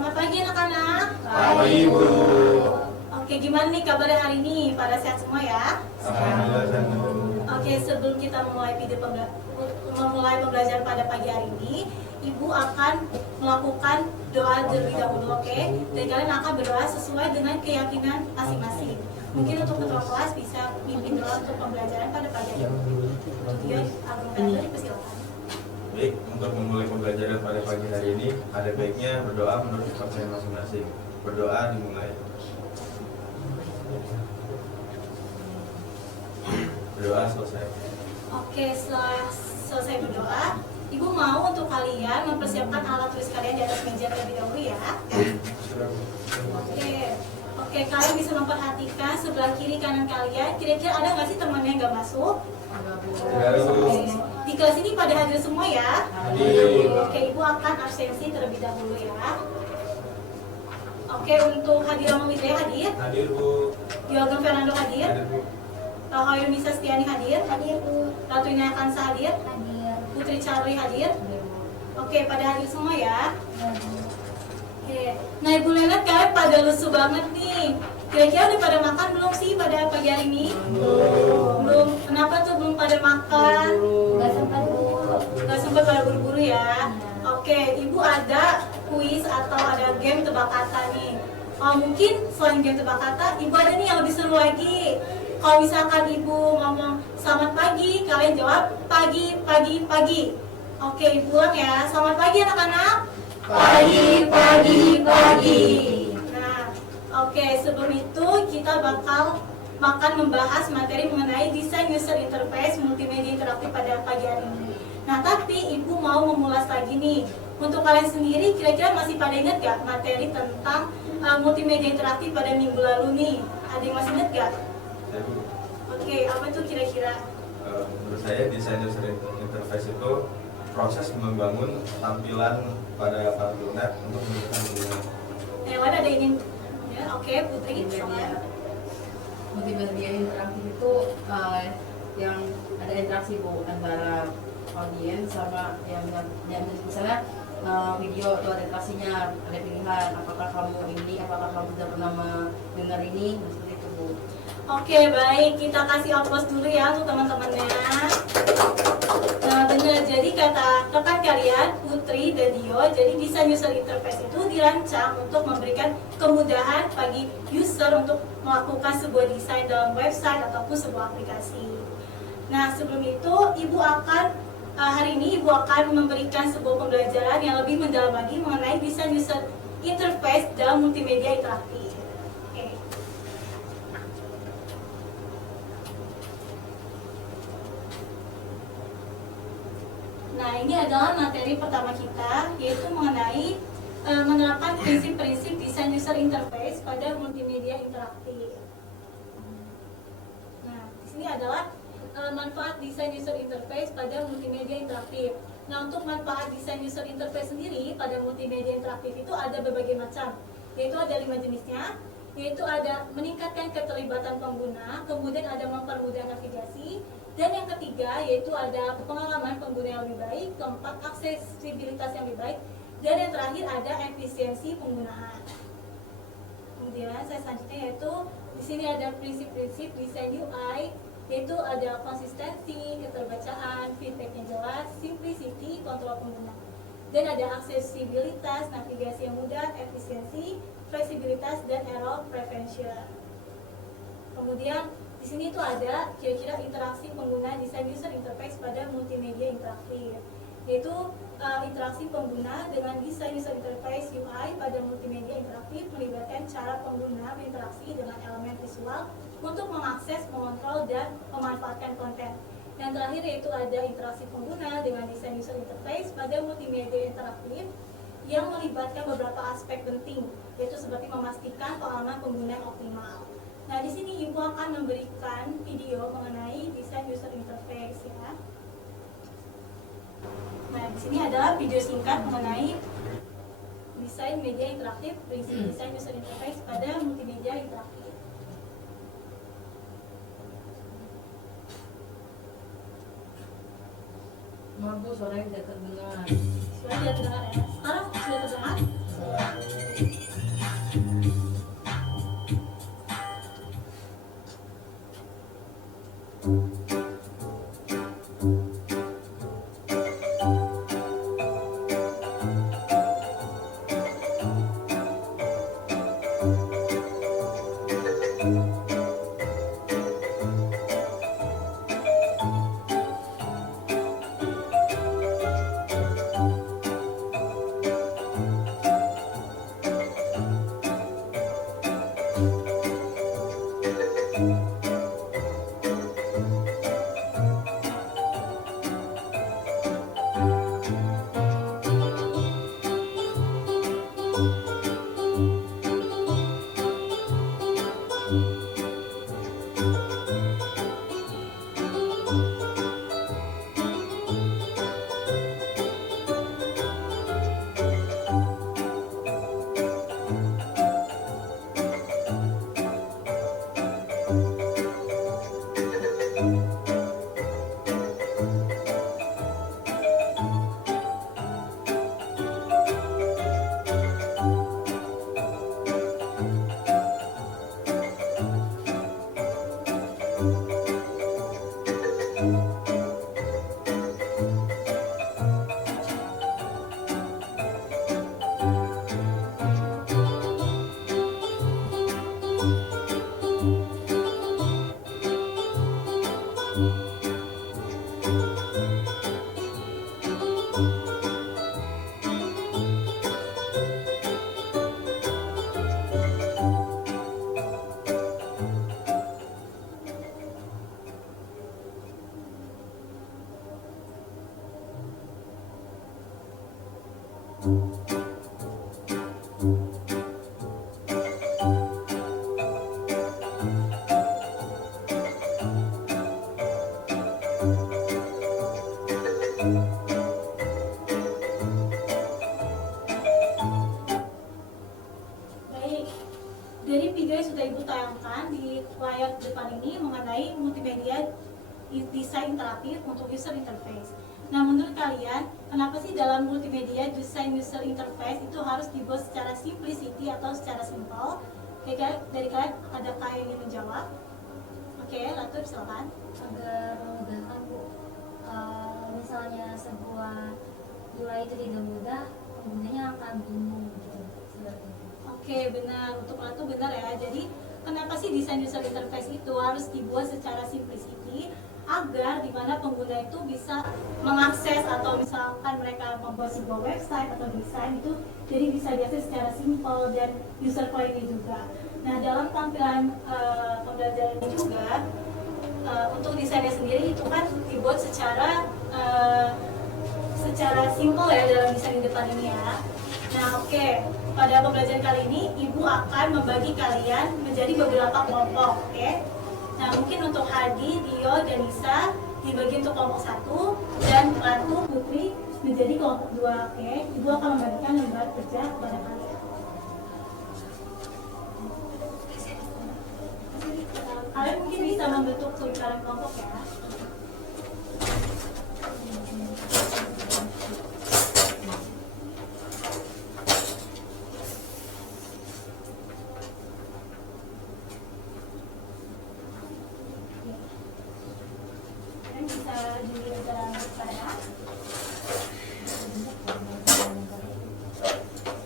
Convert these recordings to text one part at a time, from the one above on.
Selamat pagi anak-anak. Pagi Ibu. Oke, gimana nih kabarnya hari ini? Pada sehat semua ya? Alhamdulillah sehat. Oke, sebelum kita memulai pembelajaran pada pagi hari ini, Ibu akan melakukan doa terlebih dahulu, oke? Dan kalian akan berdoa sesuai dengan keyakinan masing-masing. Mungkin untuk ketua kelas bisa pimpin doa untuk pembelajaran pada pagi hari ini. Dia akan dipersilakan. Baik, untuk memulai pembelajaran pada pagi hari ini, ada baiknya berdoa menurut kepercayaan masing-masing. Berdoa dimulai. Berdoa selesai. Oke, setelah selesai berdoa, Ibu mau untuk kalian mempersiapkan alat tulis kalian di atas meja terlebih dahulu ya. Oke, kalian bisa memperhatikan sebelah kiri kanan kalian. Kira-kira ada nggak sih temannya yang nggak masuk? Oke. Di kelas ini pada hadir semua ya? Oke, Ibu akan absensi terlebih dahulu ya. Oke, untuk Hadir Rama Widya hadir? Hadir Bu. Yoga Fernando hadir? Hadir Bu. Rahayu Nisa Stiani hadir? Hadir Bu. Ratu Inaya Kansa hadir? Hadir. Putri Charlie hadir? Oke, pada hadir semua ya? Oke. Nah, Ibu lihat kalian pada lusuh banget nih. Kira-kira udah pada makan belum sih pada pagi hari ini? Belum. Kenapa tuh belum pada makan? Gak sempat Bu. Gak sempat pada buru-buru ya? Oke, Ibu ada kuis atau ada game tebak kata nih. Mungkin selain game tebak kata, Ibu ada nih yang lebih seru lagi. Kalau misalkan Ibu ngomong selamat pagi, kalian jawab pagi, pagi, pagi. Oke, Ibu ulang ya. Selamat pagi anak-anak. Pagi, pagi, pagi. Nah, oke, sebelum itu kita bakal membahas materi mengenai desain user interface multimedia interaktif pada pagi hari ini. Nah, tapi Ibu mau memulas lagi nih. Untuk kalian sendiri, kira-kira masih pada ingat gak materi tentang multimedia interaktif pada minggu lalu nih? Ada yang masih ingat gak? Saya Bu. Oke, apa tuh kira-kira? Menurut saya desain user interface itu proses membangun tampilan pada pengguna untuk menunjukkan penggunaan. Yang lain ada ingin? Ya, oke, Putri, sama. Multimedia interaktif itu yang ada interaksi Bu antara audiens sama yang misalnya video itu ada interaksinya, ada pilihan apakah kamu sudah pernah mendengar ini, seperti itu Bu. Oke, baik, kita kasih applause dulu ya untuk teman-temannya. Nah, benar, jadi kata rekan kalian, Putri dan Dio, jadi desain user interface itu dirancang untuk memberikan kemudahan bagi user untuk melakukan sebuah desain dalam website ataupun sebuah aplikasi. Nah, sebelum itu, hari ini Ibu akan memberikan sebuah pembelajaran yang lebih mendalam lagi mengenai desain user interface dalam multimedia interaktif. Oke. Nah, ini adalah materi pertama kita, yaitu mengenai menerapkan prinsip-prinsip desain user interface pada multimedia interaktif. Nah, di sini adalah manfaat desain user interface pada multimedia interaktif. Nah, untuk manfaat desain user interface sendiri pada multimedia interaktif itu ada berbagai macam, yaitu ada 5 jenisnya, yaitu ada meningkatkan keterlibatan pengguna, kemudian ada mempermudah navigasi, dan yang ketiga yaitu ada pengalaman pengguna yang lebih baik, keempat aksesibilitas yang lebih baik, dan yang terakhir ada efisiensi penggunaan. Kemudian saya selanjutnya yaitu di sini ada prinsip-prinsip desain UI, yaitu ada konsistensi, keterbacaan, feedback yang jelas, simplicity, kontrol pengguna, dan ada aksesibilitas, navigasi yang mudah, efisiensi, fleksibilitas, dan error prevention. Kemudian di sini tuh ada kira-kira interaksi pengguna desain user interface pada multimedia interaktif, yaitu interaksi pengguna dengan desain user interface UI pada multimedia interaktif melibatkan cara pengguna berinteraksi dengan elemen visual untuk mengakses, mengontrol, dan memanfaatkan konten. Yang terakhir yaitu ada interaksi pengguna dengan desain user interface pada multimedia interaktif yang melibatkan beberapa aspek penting, yaitu seperti memastikan pengalaman pengguna yang optimal. Nah, di sini Ibu akan memberikan video mengenai desain user interface ya. Nah, di sini adalah video singkat mengenai desain media interaktif, prinsip desain user interface pada multimedia interaktif. Maaf Bu, suaranya tidak terdengar. Sudah tidak terdengar ya? Sekarang sudah terdengar? Baik, dari video yang sudah Ibu tayangkan di layar depan ini mengenai multimedia desain interaktif untuk user interface. Nah, menurut kalian, kenapa sih dalam multimedia desain user interface itu harus dibuat secara simplicity atau secara simple? Oke, dari kalian adakah yang ingin menjawab? Oke, Latur silakan. Agar memudahkan Bu. Misalnya sebuah UI itu tidak mudah, penggunanya akan bingung gitu. Seperti itu. Oke, benar. Untuk Latur benar ya. Jadi, kenapa sih desain user interface itu harus dibuat secara simplicity? Agar dimana pengguna itu bisa mengakses atau misalkan mereka membuat sebuah website atau desain itu jadi bisa diakses secara simple dan user friendly juga. Nah, dalam tampilan pembelajaran ini juga untuk desainnya sendiri itu kan dibuat secara simple ya dalam desain di depan ini ya. Nah, oke. Pada pembelajaran kali ini Ibu akan membagi kalian menjadi beberapa kelompok, oke? Nah, mungkin untuk Hadi, Dio, dan Nisa dibagi untuk kelompok 1 dan Ratu, Putri menjadi kelompok 2, oke? Ibu akan membagikan lembar kerja kepada kalian. Kalian mungkin bisa membentuk lingkaran kelompok ya. Bisa dibicara saya.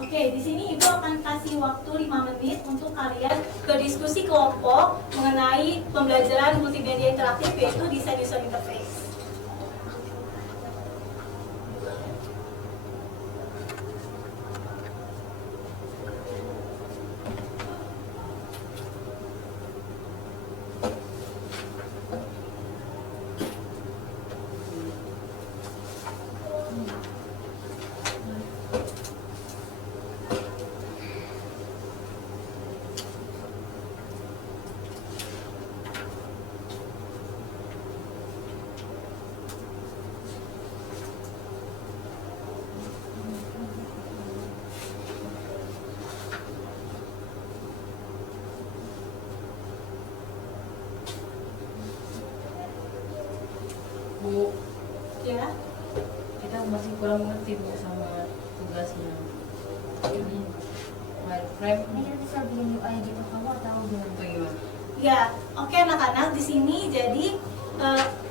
Oke, di sini Ibu akan kasih waktu 5 menit untuk kalian berdiskusi kelompok mengenai pembelajaran multimedia interaktif yaitu desain user interface. Bu, Ya. kita masih kurang mengerti Bu sama tugasnya. ini wireframe Ini kita bisa bikin UI gitu kamu atau gimana? atau gimana? Ya, oke anak-anak di sini jadi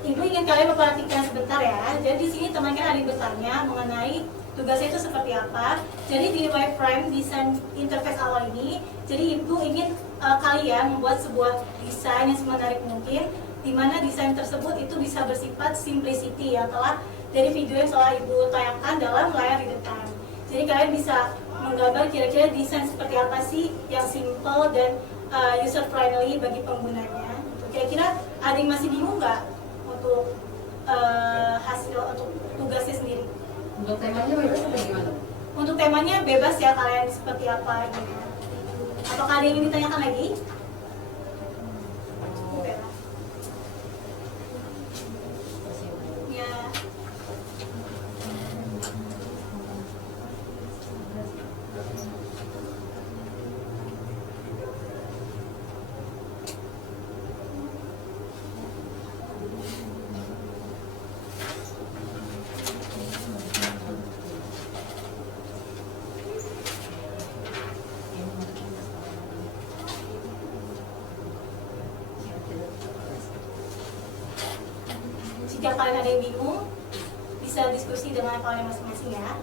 ibu ingin kalian memperhatikan sebentar ya. Jadi di sini teman kalian ada yang bertanya mengenai tugasnya itu seperti apa. Jadi di wireframe desain interface awal ini, jadi ibu ingin kalian membuat sebuah desain yang semenarik mungkin, di mana desain tersebut itu bisa bersifat simplicity yang telah dari video yang telah ibu tayangkan dalam layar di depan. Jadi kalian bisa menggambar kira-kira desain seperti apa sih yang simple dan user friendly bagi penggunanya. Kira-kira ada yang masih bingung nggak untuk hasil untuk tugasnya sendiri? Untuk temanya bebas atau gimana? Untuk temanya bebas ya kalian seperti apa gitu. Apakah ada yang ingin ditanyakan lagi? Oke lah. Ya. Jika kalian ada yang bingung, bisa diskusi dengan kalian masing-masing ya.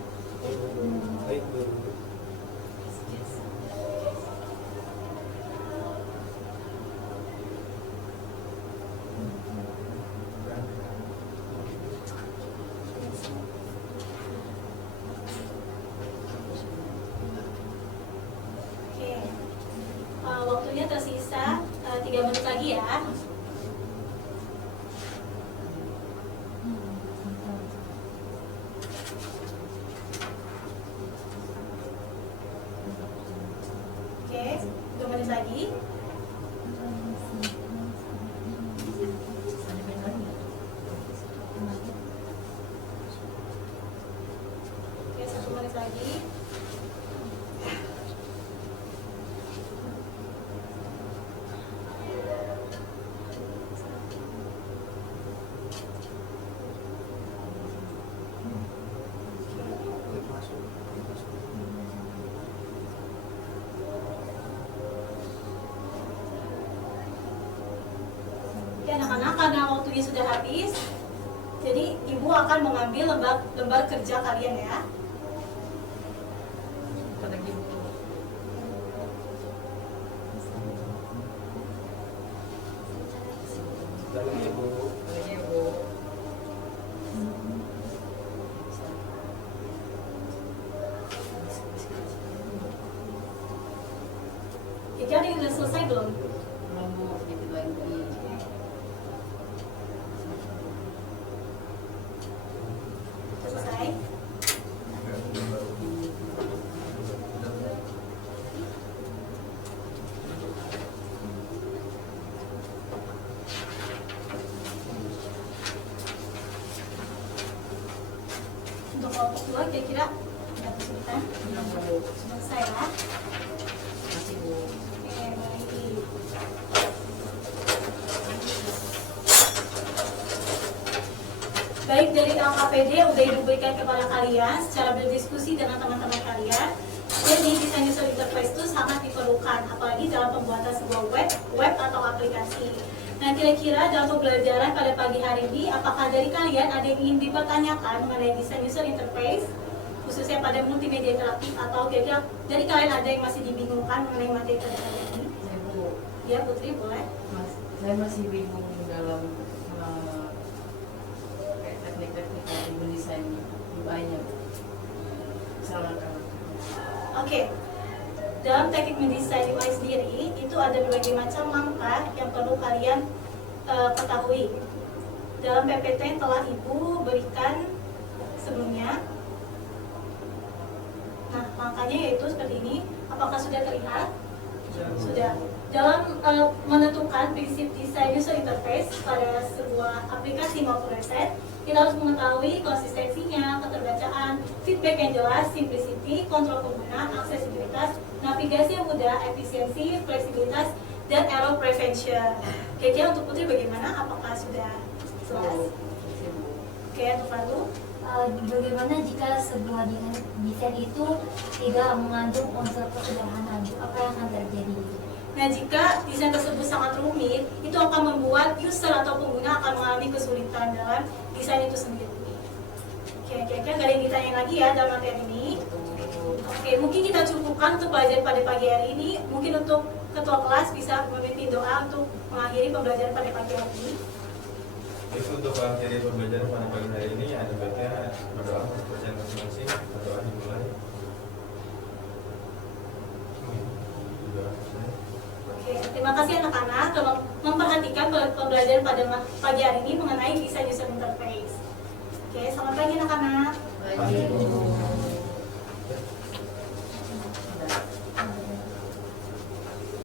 Baik, Bu. Oke. Waktunya tersisa 3 menit lagi ya. Oke, 2 menit lagi. Oke, 1 menit lagi. Oke anak-anak, karena waktunya sudah habis, jadi ibu akan mengambil lembar kerja kalian ya. Pada gitu. Baik, Bu. Iya, Bu. Kira-kira ada yang sudah selesai belum? Belum, Bu, sedikit lagi. Selesai. Untuk kelompok 2 kira-kira ada kesulitan? Belum, Bu. Selesai ya. Masih, Bu. Oke, baik. Baik dari LKPD udah diberikan kepada kalian secara berdiskusi dengan teman-teman kalian. Jadi desain user interface itu sangat diperlukan, apalagi dalam pembuatan sebuah web atau aplikasi. Nah kira-kira dalam pembelajaran pada pagi hari ini, apakah dari kalian ada yang ingin dipertanyakan mengenai desain user interface, khususnya pada multimedia interaktif, atau kira-kira dari kalian ada yang masih dibingungkan mengenai materi pada hari ini? Saya, Bu. Ya Putri boleh. Saya masih bingung dalam kayak teknik-teknik dari mendesain UI-nya. Sarankan. Oke, dalam teknik mendesain UI sendiri itu ada berbagai macam langkah yang perlu kalian ketahui. Dalam PPT yang telah Ibu berikan sebelumnya. Nah, langkahnya yaitu seperti ini. Apakah sudah terlihat? Sudah. Dalam menentukan prinsip desain user interface pada sebuah aplikasi maupun website, kita harus mengetahui konsistensinya, keterbacaan, feedback yang jelas, simplicity, kontrol pengguna, aksesibilitas, navigasi yang mudah, efisiensi, fleksibilitas, dan error prevention. Kira-kira untuk Putri bagaimana? Apakah sudah jelas? Oke, untuk lalu. Bagaimana jika sebuah desain itu tidak mengandung unsur kesederhanaan? Apa yang akan terjadi? Nah, jika desain tersebut sangat rumit, itu akan membuat user atau pengguna akan mengalami kesulitan dalam desain itu sendiri. Oke, kira-kira gak ada yang ditanya lagi ya dalam materi ini? Oke, mungkin kita cukupkan untuk pelajaran pada pagi hari ini. Mungkin untuk ketua kelas bisa memimpin doa untuk mengakhiri pembelajaran pada pagi hari ini. Itu untuk mengakhiri pembelajaran pada pagi hari ini, ada baiknya berdoa untuk bacaan masing-masing. Berdoa dimulai. Oke, terima kasih anak-anak telah memperhatikan pembelajaran pada pagi hari ini mengenai desain user interface. Oke, selamat pagi anak-anak. Baik.